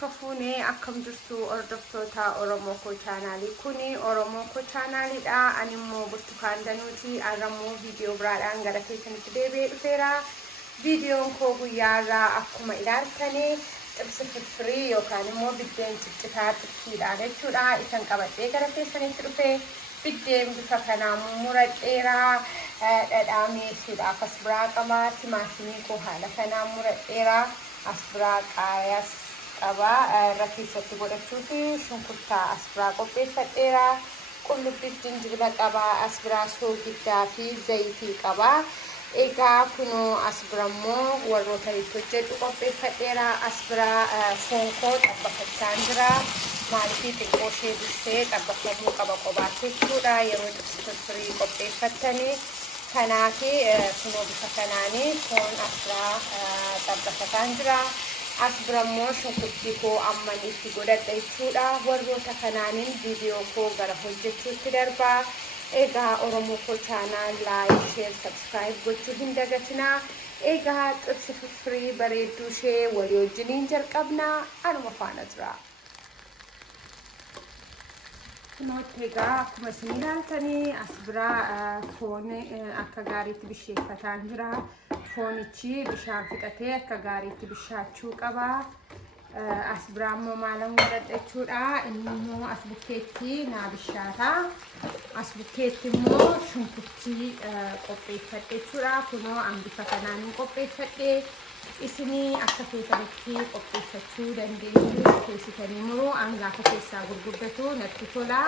Kafune akkam jirtu hordoftoota Oromoo Koo chaanaalii kuni Oromoo Koo chaanaaliidha. Ani immoo Burtukaan Danuuti. Arrammoo viidiyoo biraadhaan gara keessanitti deebi'ee dhufeera. Viidiyoon koo guyyaarraa akkuma ilaaltanii xibsi firfirii yookaan immoo biddeen ciccitaa xibsiidhaan jechuudha. Isan qabadhee gara keessanitti dhufe biddeen bifa kanaan muradheera. Dhadhaa mi'eessuudhaaf as biraa qaba. Timaatimii koo haala kanaan muradheera. As biraa qaayas qaba rakkeessatti godhachuu fi shunkurtaa as biraa qopheeffadheera. Qullubbii jinjibila qaba. As biraa soogiddaa fi zayitii qaba. Egaa kunoo as birammoo warroota itti hojjedhu qopheeffadheera. As biraa foon koo xabbafachaan jira. Maaliif xiqqoo ishee dursee xabbafamuu qaba qobaatti jechuudha. Yeroo xibsi firfirii qopheeffattanii kanaaf kunoo bifa kanaanii foon as biraa xabbafataan jira. As birammoo shunkurtii koo amman itti godhadha jechuudha. Warroota kanaaniin viidiyoo koo gara hojjechuutti darbaa. Egaa Oromoo Koo chaanaal laayik, sheer, sabskiraayib gochuu hin dagatinaa. Egaa xibsi firfirii bareedduu ishee walii wajjiniin jalqabnaa. Anuma faana jira. Kunooti egaa akkuma isin ilaaltanii as biraa foon akka gaariitti bisheeffataan jira. Foonichi bishaan fixatee akka gaariitti bishaachuu qaba. As biraa immoo maalan godhadha jechuudha. Inni immoo as bukkeetti naa bishaata. As bukkeetti immoo shunkurtii qopheeffadhe jechuudha. Kunoo an bifa kanaan qopheeffadhe. Isinii akka feetanitti qopheeffachuu dandeessu. Keessitanii muruu an gaafa keessaa gurguddatu natti tola.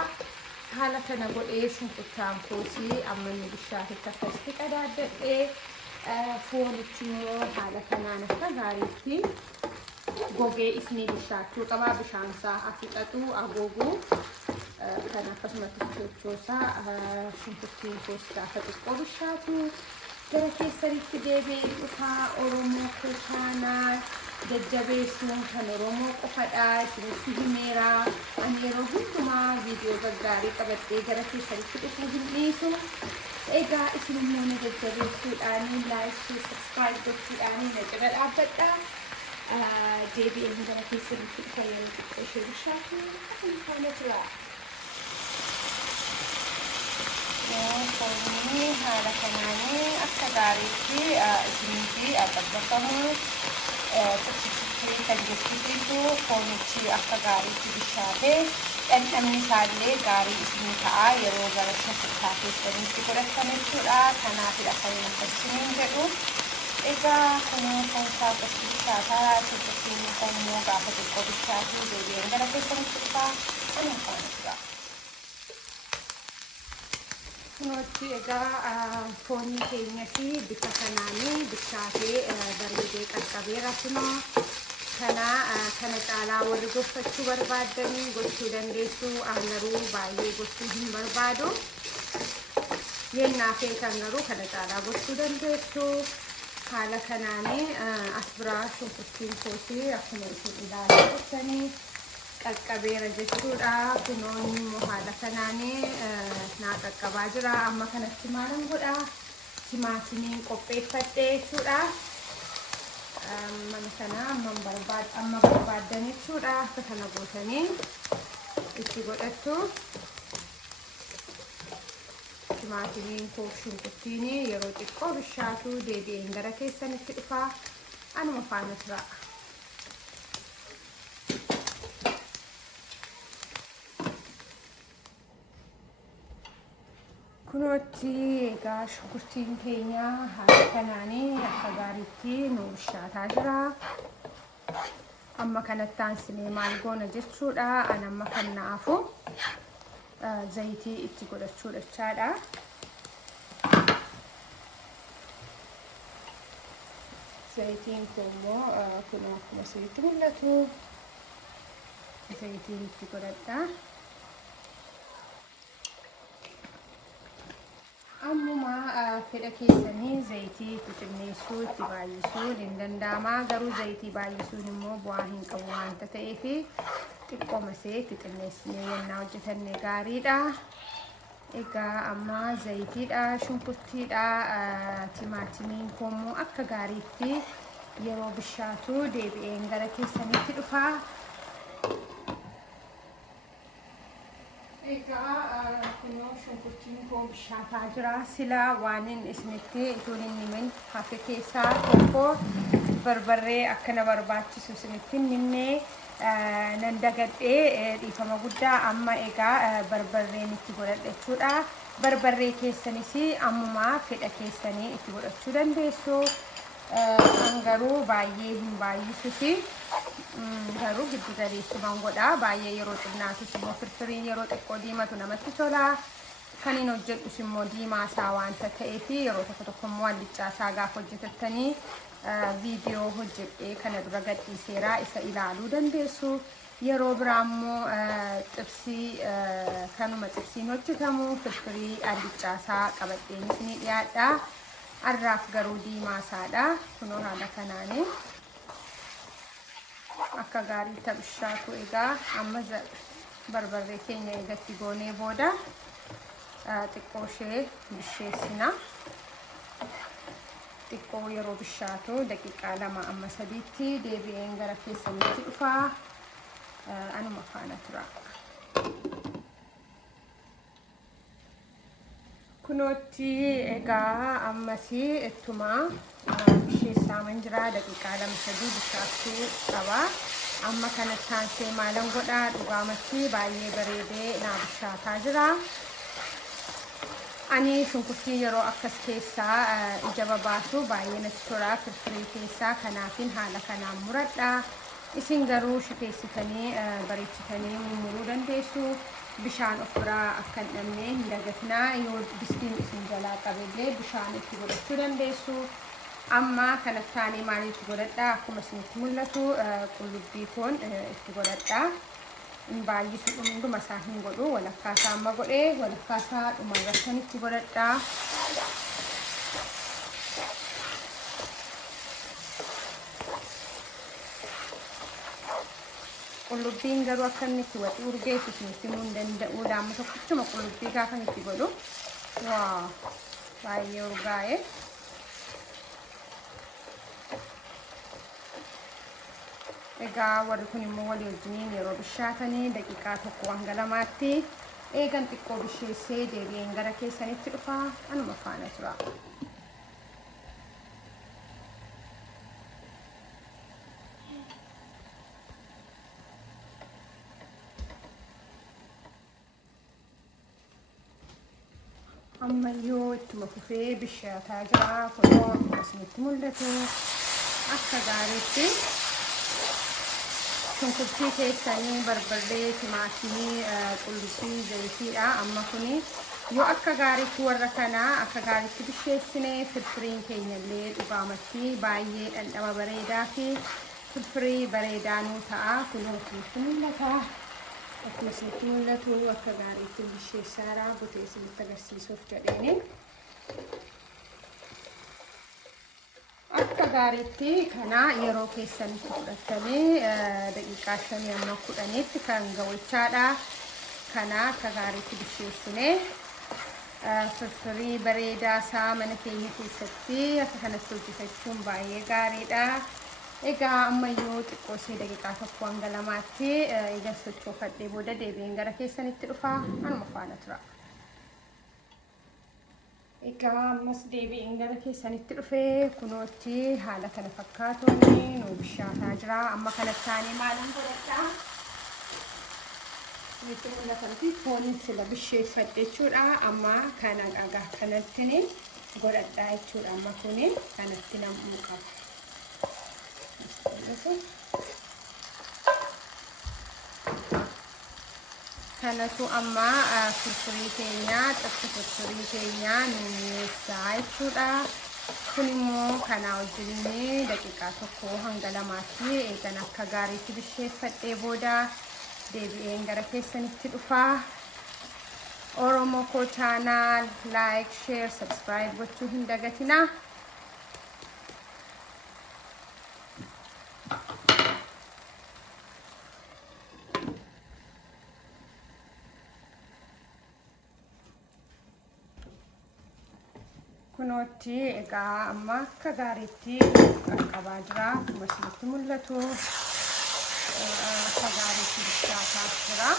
Haala kana godhee shunkurtaan koosii ammanni bishaatetti akkasitti qadaadadhe. Foonichi immoo haala kanaan akka gaariitti gogee isinii bishaachuu qaba. Bishaan isaa afixatu agoogu kan akkasumatti sochoosaa shunkurtiin koos gaafa xiqqoo bishaatu gara keessanitti deebi'ee dhufaa. Oromoo Koo chaanaal jajjabeessuun kan Oromoo qofadha. Isinitti himeera. Ani yeroo hundumaa viidiyoo gaggaarii qabadhee gara keessanitti dhufuu hin dhiisu. Egaa isin immoo na jajjabeessuudhaan laayik, sabskiraayib gochuudhaan na cina dhaabbadha. Deebi'een gara keessanitti dhufa yeroo xiqqoo ishee bishaatu akkuma faana jira. Foonni haala kanaanii akka gaariitti isinitti xabbafamu xibsichi kan jechisiisu foonichi akka gaariitti bishaatee dhandhamni isaallee gaarii isinii ta'a yeroo gara shunkurtaa keessanitti godhatan jechuudha. Kanaafidha kan akkasiniin jedhu. Egaa kunoo foon isaa akkasitti bishaataa shunkurtiin immoo gaafa xiqqoo bishaatu deebi'een gara keessanitti dhufa. Anuma faana jira. Kunooti egaa foonni keenyas bifa kanaanii bishaatee bareedee qaqqabeera. Kunoo kana caalaa warri gochuu barbaadanii gochuu dandeessu. An garuu baay'ee gochuu hin barbaadu. Yennaa feetan garuu kana caalaa gochuu dandeessu. Haala kanaanii as biraa shunkurtiin koosii akkuma isin ilaalaa jirtanii qaqqabeera jechuudha. Kunoonni immoo haala kanaanii naa qaqqabaa jira. Amma kanatti maalan godha? Timaatimiin qopheeffadhe jechuudha. Mana kana amma barbaadan jechuudha. Akka kana gootanii itti godhattu. Timaatimiin koo shunkurtiin yeroo xiqqoo bishaatu deebi'een gara keessanitti dhufa. Anuma faana jira. Kunuutti egaa shunkurtiin keenya haala kanaanii akka gaariitti nu bishaataa jira. Amma kanatti aansinee maal goona jechuudha. Ani amma kan naafu zayitii itti godhachuudha jechaadha. Zayitiin kun immoo kun akkuma isinitti mul'atu zayitiin itti godhadha. Ammuma fedha keessanii zayitii itti xinneessuu itti baay'isuu hin danda'ama. Garuu zayitii baay'isuun immoo bu'aa hin qabu waanta ta'eef xiqqoomasee itti xinneessinee yennaa hojjetanne gaariidha. Egaa amma zayitiidha, shunkurtiidha, timaatimiin koommoo akka gaariitti yeroo bishaatu deebi'een gara keessanitti dhufa. Egaa kunoo shunkurtiin koo bishaataa jira. Sila waan isinitti ituun hin himin hafe keessaa tokko barbarree akkana barbaachisu isinitti himnee nan dagadhee dhiifama guddaa. Amma egaa barbarreen itti godhadha jechuudha. Barbarree keessanis ammuma fedha keessanii itti godhachuu dandeessu. Garuu baay'ee hin baay'isusi. Garuu giddu galeessumaan godha. Baay'ee yeroo xinnaatus immoo firfiriin yeroo xiqqoo diimatu namatti tola. Kan hin hojjedhus immoo diimaa isaa waanta ta'eef yeroo tokko immoo allichaa isaa gaafa hojjetattanii viidiyoo hojjedhee kana dura gadhiiseera, isa ilaaluu dandeessu. Yeroo biraa immoo xibsii kanuma xibsiin hojjetamu firfirii allichaa isaa qabadheen isinii dhiyaadha. Arraaf garuu diimaa isaadha. Kunoo haala kanaanii akka gaarii bishaatu. Egaa amma barbarree keenya eegatti goonee booda xiqqoo ishee bisheessina. Xiqqoo yeroo bishaatu daqiiqaa 2 amma 3tti deebi'een gara keessanitti dhufa. Anuma faana tura. Kunootti egaa ammasi ittuma bisheessaa jira. Daqiiqaa 2-3 bishaachuu qaba. Amma kanatti aansee maalan godha dhugaamatti baay'ee bareedee naa bishaataa jira. Ani shunkurtii yeroo akkas keessaa ija babaasu baay'ee natti tola firfirii keessaa. Kanaafin haala kanaan muradha. Isin garuu shifeessitanii bareechitanii muruu dandeessu. Bishaan of biraa akka hin dhabne hin dagatinaa. Yoo distiin isin jalaa qabellee bishaan itti godhachuu dandeessu. Amma kanatti aanee maalitti godhadha? Akkuma isinitti mul'atu qullubbii koon itti godhadha. Hin baay'isu dhuma isaa hin godhu. Walakkaa isaa amma godhee walakkaa isaa dhumarrattan itti godhadha. Qullubbiin garuu akka inni itti waxii urgeessu isinitti himuu hin danda'u. Amma tokkichuma qullubbii gaafa itti godhu baay'ee urgaa'e. Egaa warri kun immoo walii wajjiniin yeroo bishaatanii daqiiqaa 1-2tti eegan xiqqoo bisheessee deebi'een gara keessanitti dhufa. Anuma faana tura. Ammayyuu ittuma fufee bishaataa jira. Kunoo isinitti mul'atu akka gaariitti shunkurtii keessanii barbarree, timaatimii, qullubbii, zayitiidha. Amma kuni yoo akka gaariitti warra kanaa akka gaariitti bisheessinee firfiriin keenya illee dhugaamatti baay'ee dhandhama bareedaa fi firfirii bareedaa nuu ta'a. Kunoo isinitti mul'ata. Akkuma isinitti mul'atu akka gaariitti bisheessaadha. Gotee isinitti agarsiisuuf jedheeni. Akka gaariitti kana yeroo keessanitti fudhatanii daqiiqaa 5-10tti kan ga'uchaadha. Kana akka gaariitti bisheessinee firfirii bareedaa isaa mana keenya keessatti akka kanatti hojjetachuun baay'ee gaariidha. Egaa ammayyuu xiqqoo ishee daqiiqaa 1-2tti eegan sochoofadhee booda deebi'een gara keessanitti dhufa. Anuma faana tura. Egaa ammas deebi'een gara keessanitti dhufee kunootti haala kana fakkaatuun nu bishaataa jira. Amma kanatti aanee maalan godhadha? Itu mul'atati fooniin sila bisheeffadhe jechuudha. Amma kana dhagaa kanatti godhadhaa jechuudha. Amma kuni kanatti nam'uu qaba. Kanatu amma furfurii keenya xabsa furfurii keenya mi'eessaa jechuudha. Kun immoo kana wajjin daqiiqaa tokko hanga lamaatti eegan akka gaariitti bisheeffadhee booda deebi'een gara keessanitti dhufaa. Oromoo Koo channel like, share, subscribe gochuu hin dagatinaa. Kunooti egaa amma akka gaariitti qaqqabaa jira. Akkuma isinitti mul'atu akka gaariitti bishaataa jira.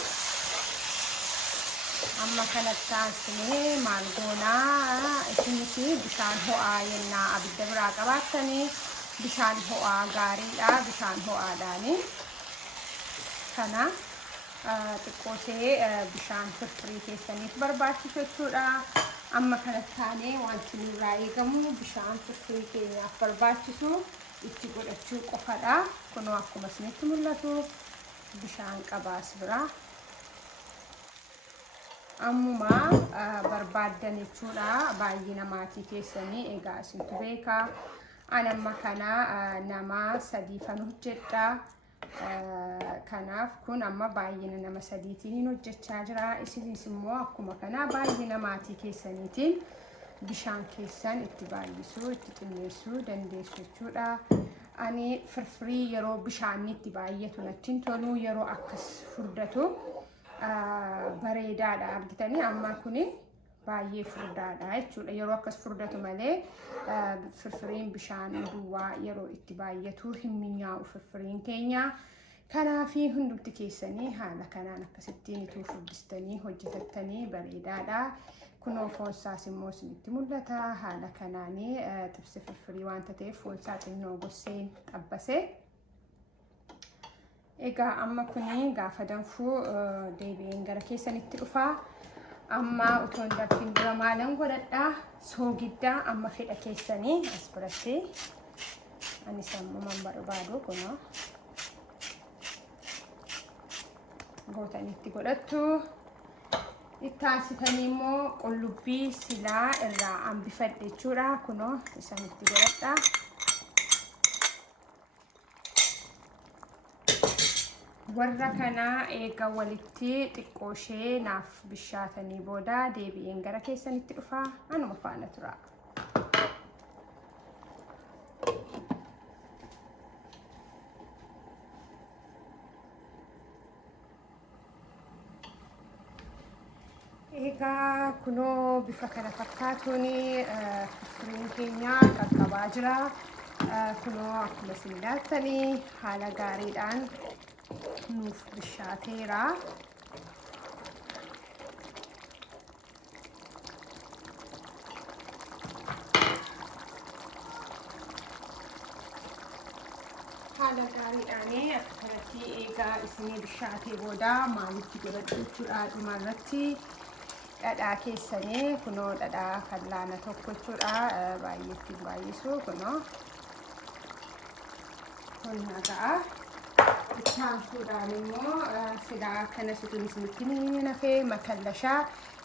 Amma kanatti aansinee maal goonaa isinis bishaan ho'aa yennaa abidda biraa qabaattanii bishaan ho'aa gaariidha. Bishaan ho'aadhaani kana xiqqoosee bishaan firfirii keessaniif barbaachisu jechuudha. Amma kanatti aanee wanti nurraa eegamu bishaan firfirii keenyaaf barbaachisu itti godhachuu qofadha. Kunoo akkuma isinitti mul'atu bishaan qabaas bira ammuma barbaaddan jechuudha. Baay'ina maatii keessanii egaa isintu beeka. Ani amma kana nama 3 hojjedha. Kanaaf kun amma baay'ina nama 3tiin hojjechaa jira. Isinis immoo akkuma kana baay'ina maatii keessaniitiin bishaan keessan itti baay'isuu, itti xinneessuu dandeessu jechuudha. Ani firfirii yeroo bishaan itti baay'atu natti hin tolu. Yeroo akkas furdatu bareedaadha argitanii. Amma kuni baay'ee furdaadha jechuudha. Yeroo akkas furdatu malee firfiriin bishaan duwwaa yeroo itti baay'atu hin minyaa'u firfiriin keenya. Kanaafi hundumti keessanii haala kanaan akkasittiin itti furdistanii hojjetattanii bareedaadha. Kunoo foonsaas immoo isinitti mul'ata. Haala kanaanii xibsi firfirii wanta ta'eef foonsaa xinnoo gosseen xabbase. Egaa amma kuni gaafa danfuu deebi'een gara keessanitti dhufaa. Amma utoon danfiin dura maalan godhadhaa soogiddaa amma fedha keessanii as biratti anis ammuman barbaadu kunoo gootanitti godhattu. Itti aansitanii immoo qullubbii silaa irraa hambifadhe jechuudha. Kunoo isanitti godhadhaa. Warra kanaa eega walitti xiqqooshee naaf bishaatanii booda deebi'een gara keessanitti dhufaa. Anuma faana tura. Egaa kunoo bifa kana fakkaatuun firfiriin keenya qaqqabaa jira. Kunoo akkuma isin ilaaltanii haala gaariidhaan nuuf bishaateera. Haala gaariidhaan akka kanatti eegaa isinii bishaatee booda maalitti godhadhu jechuudha. Dhumarratti dhadhaa keessanii kunoo dhadhaa fallaana tokko jechuudha. Baay'eetti baay'isu kunoo kun nagaa. Itti aansuudhaan immoo silaa kana isinitti ni nafee makallashaa.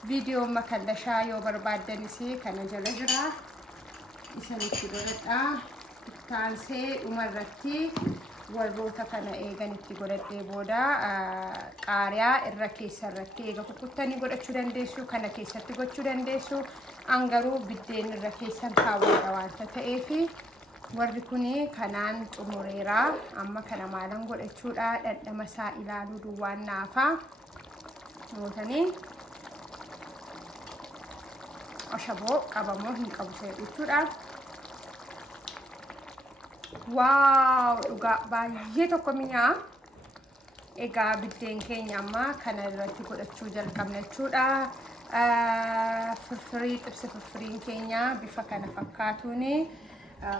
Viidiyoon makallashaa yoo barbaaddanis kana jala jira. Isinitti godhadhaa. Itti aansee dhumarratti warroota kana eeganitti godhadhee booda qaariyaa irra keessarratti eega kukkuttanii godhachuu dandeessu. Kana keessatti gochuu dandeessu. Angaruu biddeen irra keessan kaawwadha waanta ta'eefi warri kuni kanaan xumureera. Amma kana maalan godhachuudha dhandhama isaa ilaaluu duwwaan naafaa. Mootanii ashaboo qabamoo hin qabu jechuudha. Waaw dhugaa baay'ee tokko minyaa. Egaa biddeen keenya amma kana irratti godhachuu jalqabna jechuudha. Firfirii xibsa firfiriin keenya bifa kana fakkaatuuni.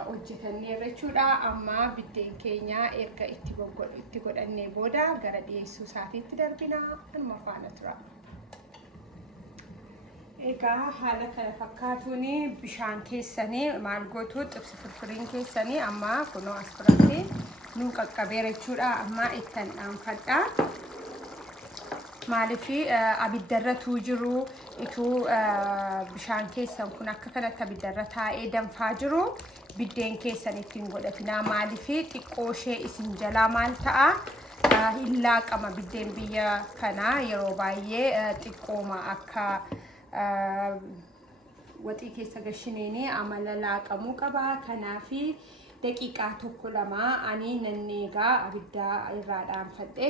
hojjetannee jechuudha. Amma biddeen keenya erga itti godhannee booda gara dhiyeessuu isaatiitti darbina. Kanuma faana tura. Egaa haala kana fakkaatuun bishaan keessanii maal gootu xibsi firfiriin keessanii amma kunoo as biratti nu qaqqabeera jechuudha. Amma ittan dhaanfadha. Maaliif abiddarratu jiru ituu bishaan keessan kun akka kanatti abiddarra taa'ee danfaa jiru biddeen keessan ittiin godhatina. Maaliif xiqqoo ishee isin jalaa maal ta'a hin laaqama biddeen biyya kana yeroo baay'ee xiqqooma akka waxii keessa gashineeni amala laaqamuu qaba. Kanaaf daqiiqaa tokko lama ani nanneegaa abidda irraa dhaanfadhe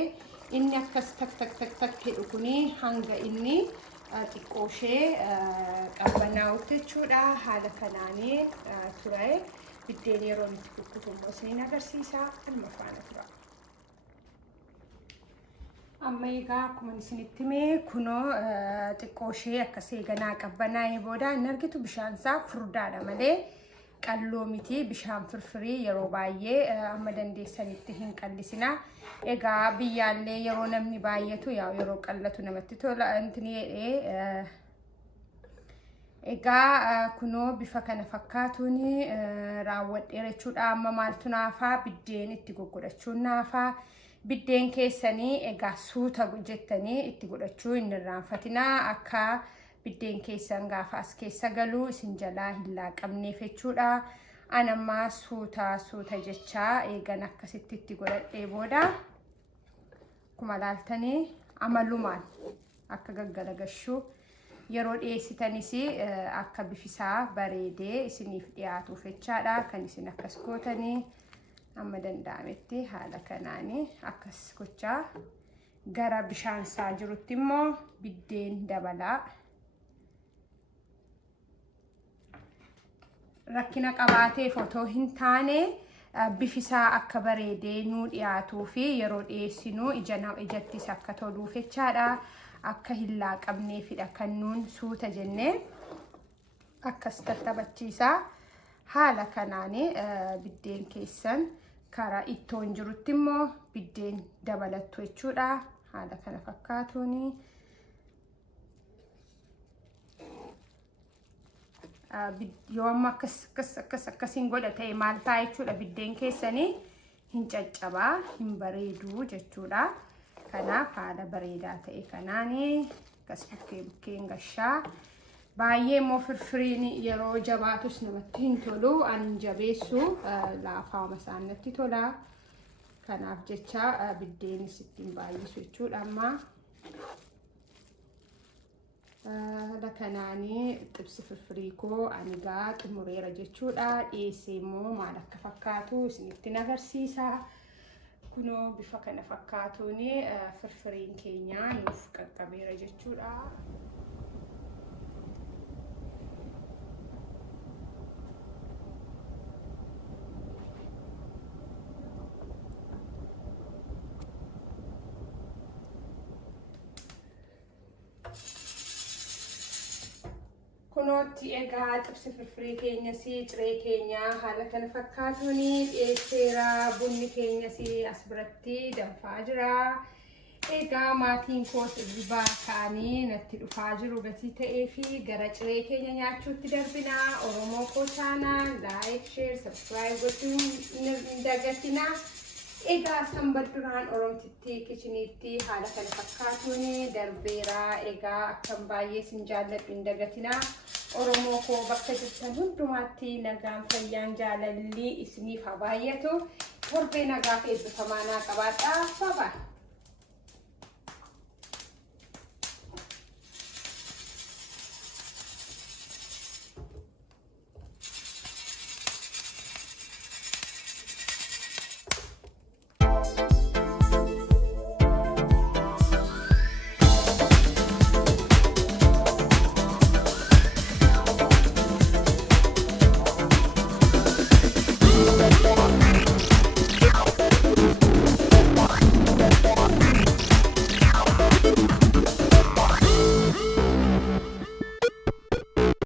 inni akkas tak jedhu kuni hanga inni xiqqoo ishee qabbanaa'utti jechuudha. Haala kanaanii ture biddeen yeroo itti kukkutummoo isiniin agarsiisa. Kanuma faana tura. Amma egaa akkuma isinitti himee kunoo xiqqoo ishee akkas eeganaa qabbanaa'ee booda hin argitu bishaan isaa furdaadha malee qalloo miti. Bishaan firfirii yeroo baay'ee amma dandeessanitti hin qallisina. Egaa biyyaallee yeroo namni baay'atu yeroo qallatu namatti tola jedhee egaa kunoo bifa kana fakkaatuun raawwadheera jechuudha. Amma maaltu naafaa biddeen itti goggodachuun naafaa. Biddeen keessanii egaa suuta jettanii itti godhachuu hin irraanfatinaa. Akka biddeen keessan gaafa as keessa galuu isin jalaa hin laaqamneef jechuudha. Anammaa suuta jechaa eegan akkasitti itti godhadhee booda akkuma laaltanii amalumaan akka gaggalagashuu yeroo dhiyeessitanis akka bifisaa bareedee isiniif dhiyaatuuf jechaadha. Kan isin akkas gootanii amma danda'ametti haala kanaanii akkas gochaa gara bishaan isaa jirutti immoo biddeen dabalaa. Rakkina qabaateef otoo hin taane bifisaa akka bareedee nuu dhiyaatuu fi yeroo dhiyeessinu ijattis akka toluuf jechaadha. Akka hin laaqamneefidha kan nuun suuta jennee akkas tattabachiisaa. Haala kanaanii biddeen keessan karaa ittoon jirutti immoo biddeen dabalattu jechuudha. Haala kana fakkaatuuni. Yoo amma akkasiin godha ta'e maal ta'a jechuudha. Biddeen keessanii hin caccabaa hin bareeduu jechuudha. Kanaaf haala bareedaa ta'e kanaanii akkas bukkeen gashaa. Baay'ee immoo firfiriin yeroo jabaatus namatti hin tolu. Ani jabeessu laafaama isaan natti tola. Kanaaf jecha biddeenis ittiin baay'isu jechuudha. Amma haala kanaanii xibsi firfirii koo ani gaa xumureera jechuudha. Dhiyeessee immoo maal akka fakkaatu isinitti agarsiisa. Kunoo bifa kana fakkaatuun firfiriin keenya nuuf qaqqabeera jechuudha. Kunootti egaa xibsi firfirii keenyas ciree keenya haala kana fakkaatuun dhiyeesseera. Bunni keenyas as biratti danfaa jira. Egaa maatiin koos dhibaa ta'anii natti dhufaa jiru gatii ta'ee fi gara ciree keenya nyaachuutti darbina. Oromoo koo chaanal laayik, sheer, sabskiraayib gochuun hin dagatina. Egaa sanbat duraan Oromtitti kichiniitti haala kana fakkaatuun darbeera. Egaa akkam baay'ee sin jaalladhu hin dagatina. Oromoo koo bakka jirtan hundumaatti nagaan fayyaan jaalalli isiniif haa baay'atu. Torbee nagaaf eebbifamaa naa qabaadhaa. Bye bye.